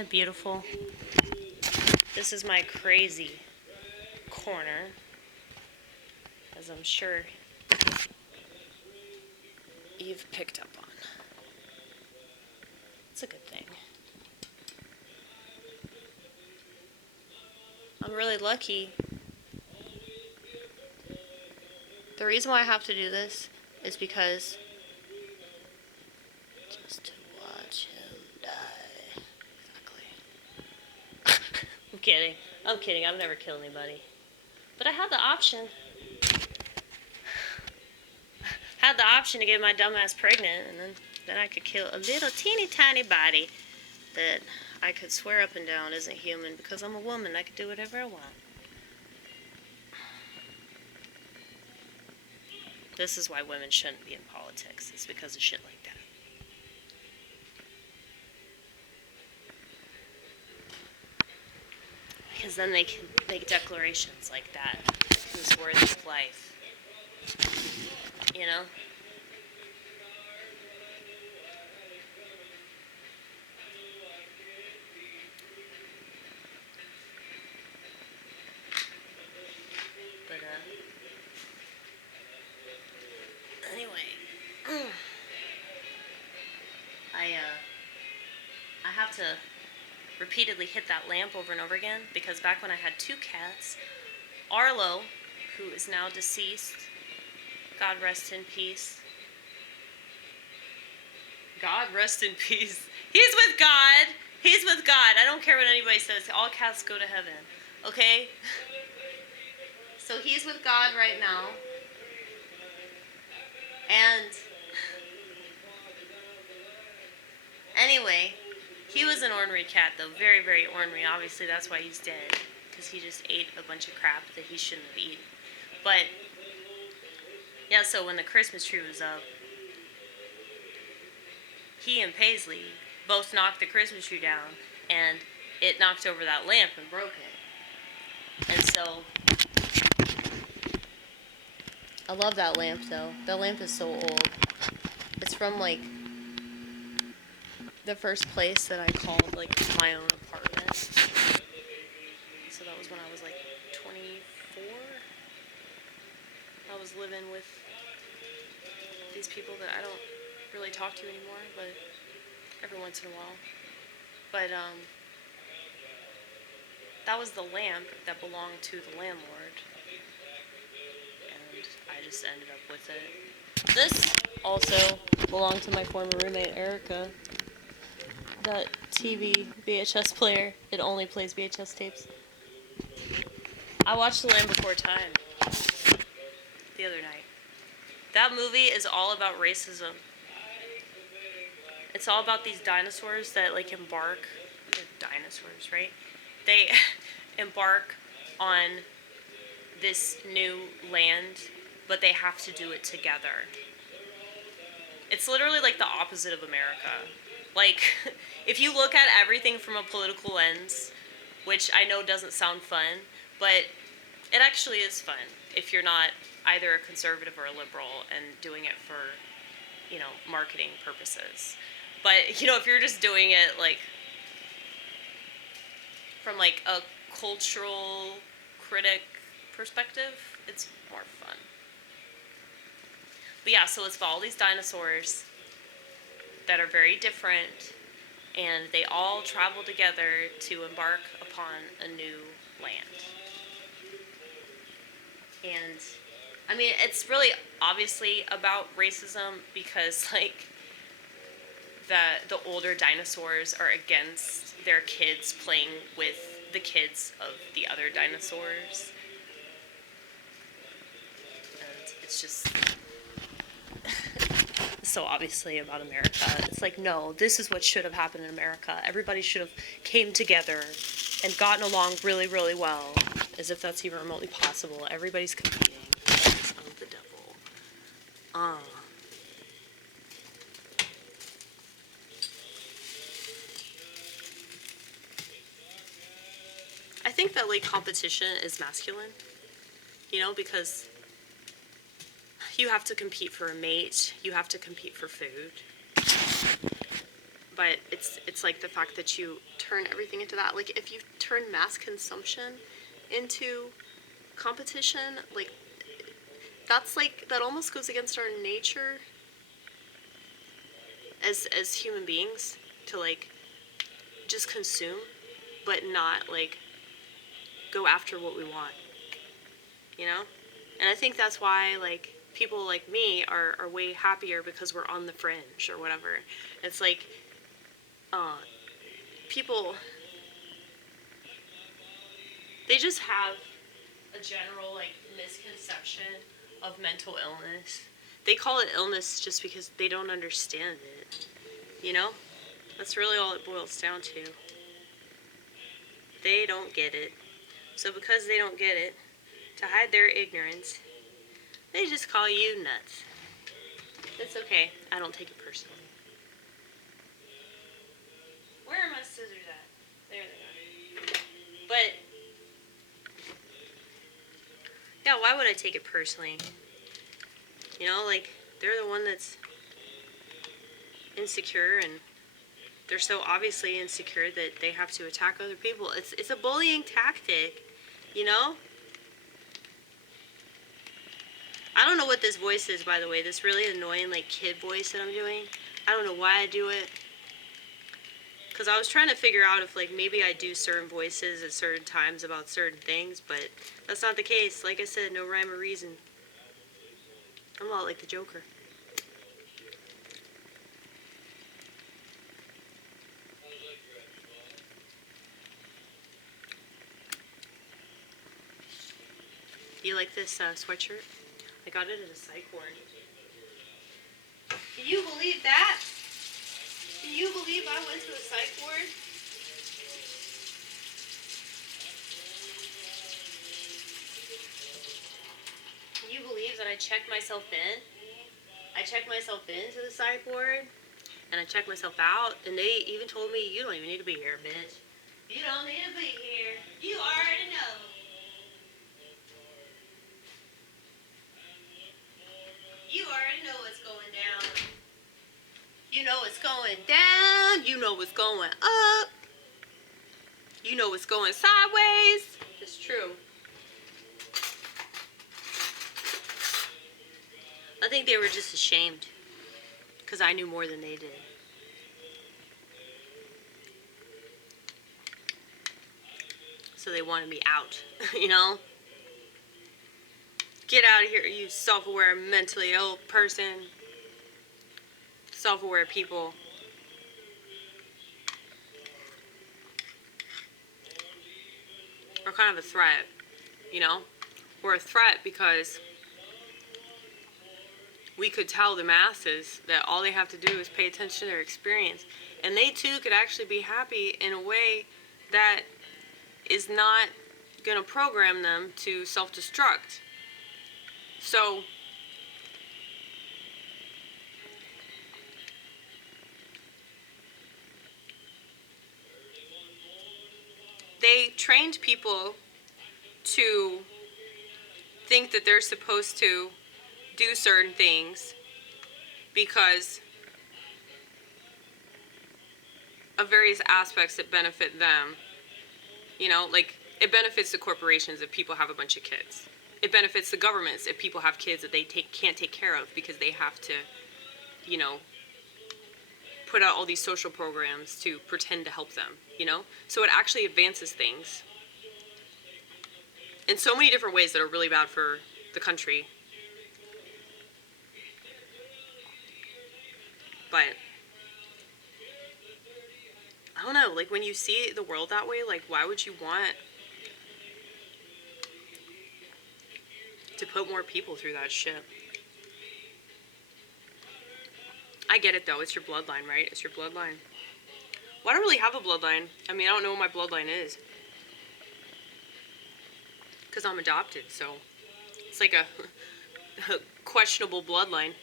Isn't it beautiful? This is my crazy corner, as I'm sure you've picked up on. It's a good thing. I'm really lucky. The reason why I have to do this is because just to watch him die. Exactly. I'm kidding. I've never killed anybody. But I had the option. Had the option to get my dumbass pregnant, and then I could kill a little teeny tiny body that I could swear up and down isn't human because I'm a woman. I could do whatever I want. This is why women shouldn't be in politics. It's because of shit like that. Because then they can make declarations like that. Who's worthy of life? You know? But, anyway. I have to repeatedly hit that lamp over and over again because back when I had 2 cats, Arlo, who is now deceased, God rest in peace. God rest in peace. He's with God. He's with God. I don't care what anybody says. All cats go to heaven. Okay? So he's with God right now. And anyway, he was an ornery cat, though. Very, very ornery. Obviously, that's why he's dead. Because he just ate a bunch of crap that he shouldn't have eaten. But, yeah, so when the Christmas tree was up, he and Paisley both knocked the Christmas tree down, and it knocked over that lamp and broke it. And so, I love that lamp, though. That lamp is so old. It's from, like, the first place that I called, like, my own apartment. So that was when I was, like, 24. I was living with these people that I don't really talk to anymore, but every once in a while. But, that was the lamp that belonged to the landlord. And I just ended up with it. This also belonged to my former roommate, Erica. That TV VHS player, it only plays VHS tapes. I watched The Land Before Time the other night. That movie is all about racism. It's all about these dinosaurs that, like, embark. They're dinosaurs, right? They embark on this new land, but they have to do it together. It's literally like the opposite of America. Like, if you look at everything from a political lens, which I know doesn't sound fun, but it actually is fun if you're not either a conservative or a liberal and doing it for, you know, marketing purposes. But, you know, if you're just doing it, like, from, like, a cultural critic perspective, it's more fun. But yeah, so it's about all these dinosaurs that are very different, and they all travel together to embark upon a new land. And, I mean, it's really obviously about racism because, like, the older dinosaurs are against their kids playing with the kids of the other dinosaurs. And it's just so obviously about America. It's like, no, this is what should have happened in America. Everybody should have came together and gotten along really, really well, as if that's even remotely possible. Everybody's competing. Son of the devil. I think that, like, competition is masculine, you know, because you have to compete for a mate, you have to compete for food. but it's like the fact that you turn everything into that. Like, if you turn mass consumption into competition, like, that's like, that almost goes against our nature as human beings to, like, just consume, but not, like, go after what we want, you know? And I think that's why, like, people like me are way happier, because we're on the fringe or whatever. It's like, people, they just have a general, like, misconception of mental illness. They call it illness just because they don't understand it, you know? That's really all it boils down to. They don't get it. So because they don't get it, to hide their ignorance, they just call you nuts. It's okay. I don't take it personally. Where are my scissors at? There they are. But, yeah, why would I take it personally? You know, like, they're the one that's insecure, and they're so obviously insecure that they have to attack other people. It's a bullying tactic, you know? I don't know what this voice is, by the way. This really annoying, like, kid voice that I'm doing. I don't know why I do it. Because I was trying to figure out if, like, maybe I do certain voices at certain times about certain things, but that's not the case. Like I said, no rhyme or reason. I'm a lot like the Joker. Do you like this sweatshirt? I got it at a psych ward. Can you believe that? Can you believe I went to a psych ward? Can you believe that I checked myself in? I checked myself into the psych ward, and I checked myself out, and they even told me, you don't even need to be here, bitch. You don't need to be here. You already know. You already know what's going down. You know what's going down. You know what's going up. You know what's going sideways. It's true. I think they were just ashamed because I knew more than they did. So they wanted me out, you know? Get out of here, you self-aware, mentally ill person. Self-aware people. Are kind of a threat, you know? We're a threat because we could tell the masses that all they have to do is pay attention to their experience. And they too could actually be happy in a way that is not going to program them to self-destruct. So, they trained people to think that they're supposed to do certain things because of various aspects that benefit them. You know, like, it benefits the corporations if people have a bunch of kids. It benefits the governments if people have kids that they can't take care of because they have to, you know, put out all these social programs to pretend to help them, you know? So it actually advances things in so many different ways that are really bad for the country. But I don't know, like, when you see the world that way, like, why would you want to put more people through that shit? I get it, though. It's your bloodline, right? It's your bloodline. Well, I don't really have a bloodline. I mean, I don't know what my bloodline is. Because I'm adopted, so it's like a questionable bloodline.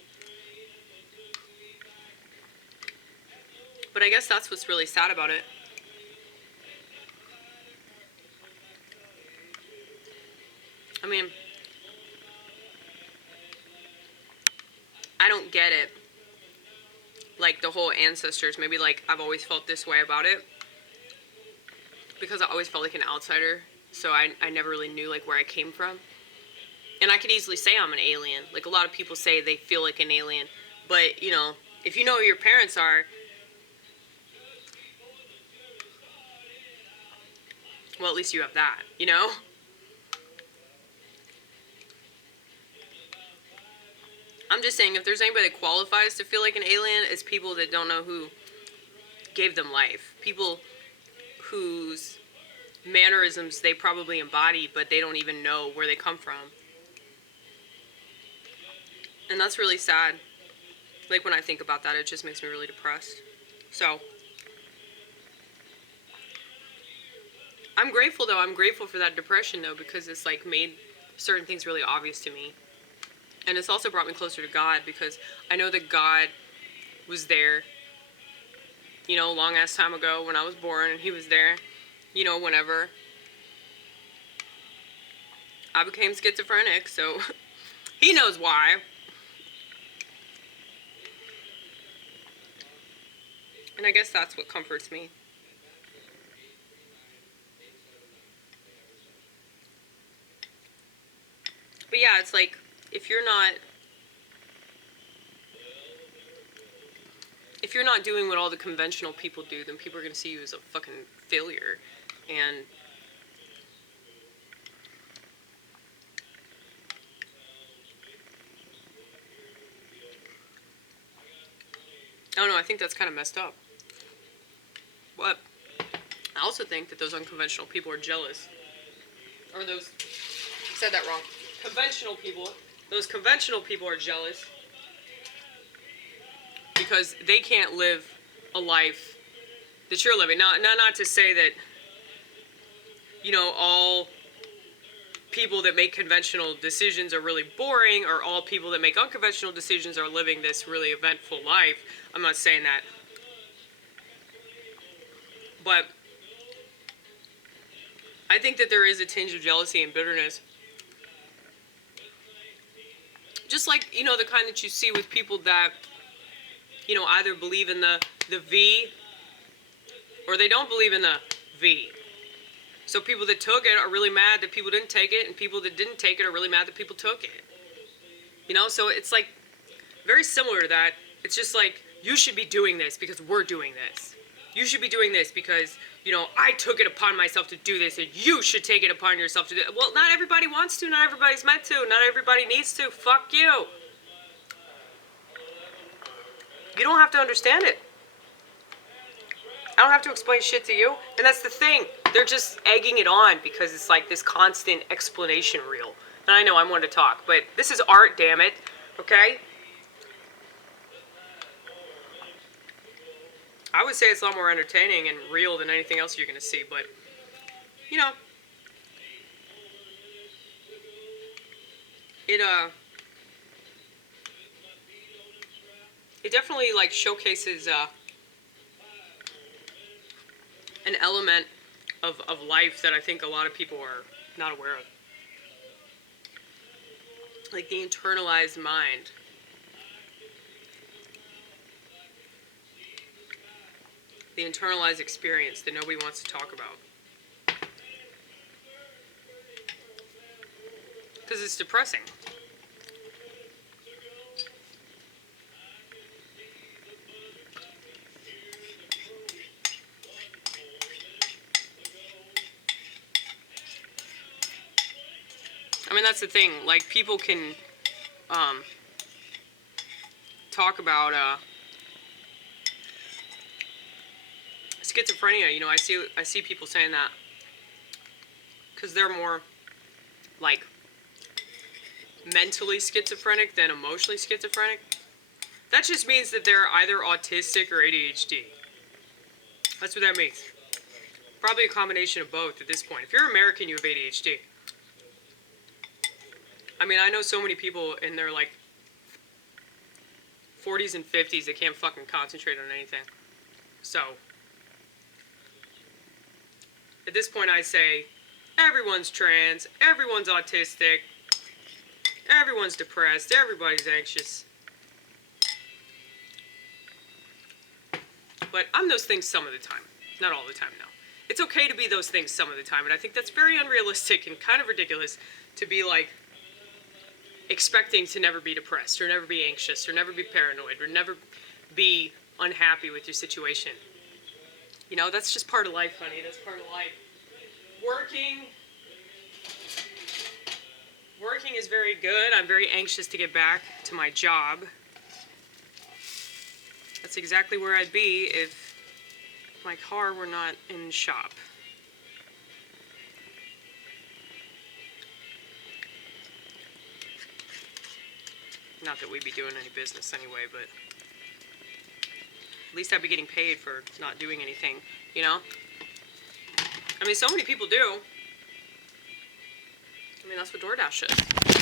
But I guess that's what's really sad about it. I mean, I don't get it like the whole ancestors, maybe like I've always felt this way about it because I always felt like an outsider, so I never really knew like where I came from. And I could easily say I'm an alien. Like a lot of people say they feel like an alien, but you know, if you know who your parents are, well, at least you have that, you know? I'm just saying, if there's anybody that qualifies to feel like an alien, it's people that don't know who gave them life. People whose mannerisms they probably embody, but they don't even know where they come from. And that's really sad. Like, when I think about that, it just makes me really depressed. So, I'm grateful, though. I'm grateful for that depression, though, because it's, like, made certain things really obvious to me. And it's also brought me closer to God, because I know that God was there, you know, a long-ass time ago when I was born, and he was there, you know, whenever I became schizophrenic, so he knows why. And I guess that's what comforts me. But yeah, it's like, if you're not doing what all the conventional people do, then people are going to see you as a fucking failure. And I don't know, I think that's kind of messed up. But I also think that those unconventional people are jealous. Or those, I said that wrong. Conventional people, those conventional people are jealous because they can't live a life that you're living. Not to say that, you know, all people that make conventional decisions are really boring, or all people that make unconventional decisions are living this really eventful life. I'm not saying that. But I think that there is a tinge of jealousy and bitterness. Just like, you know, the kind that you see with people that, you know, either believe in the V or they don't believe in the V. So people that took it are really mad that people didn't take it, and people that didn't take it are really mad that people took it. You know, so it's like very similar to that. It's just like, you should be doing this because we're doing this. You should be doing this because, you know, I took it upon myself to do this, and you should take it upon yourself to do it. Well, not everybody wants to, not everybody's meant to, not everybody needs to. Fuck you. You don't have to understand it. I don't have to explain shit to you. And that's the thing. They're just egging it on because it's like this constant explanation reel. And I know I'm one to talk, but this is art, damn it. Okay? I would say it's a lot more entertaining and real than anything else you're going to see, but, you know, it definitely, like, showcases, an element of life that I think a lot of people are not aware of. Like the internalized mind. The internalized experience that nobody wants to talk about. Because it's depressing. I mean, that's the thing. Like, people can talk about schizophrenia. You know, I see people saying that because they're more like mentally schizophrenic than emotionally schizophrenic. That just means that they're either autistic or ADHD. That's what that means. Probably a combination of both at this point. If you're American, you have ADHD. I mean, I know so many people in their, like, 40s and 50s that can't fucking concentrate on anything. So, at this point, I say, everyone's trans, everyone's autistic, everyone's depressed, everybody's anxious. but I'm those things some of the time. Not all the time, no. It's okay to be those things some of the time, and I think that's very unrealistic and kind of ridiculous to be like expecting to never be depressed or never be anxious or never be paranoid or never be unhappy with your situation. You know, that's just part of life, honey. That's part of life. Working is very good. I'm very anxious to get back to my job. That's exactly where I'd be if my car were not in shop. Not that we'd be doing any business anyway, but at least I'd be getting paid for not doing anything, you know? I mean, so many people do. I mean, that's what DoorDash is.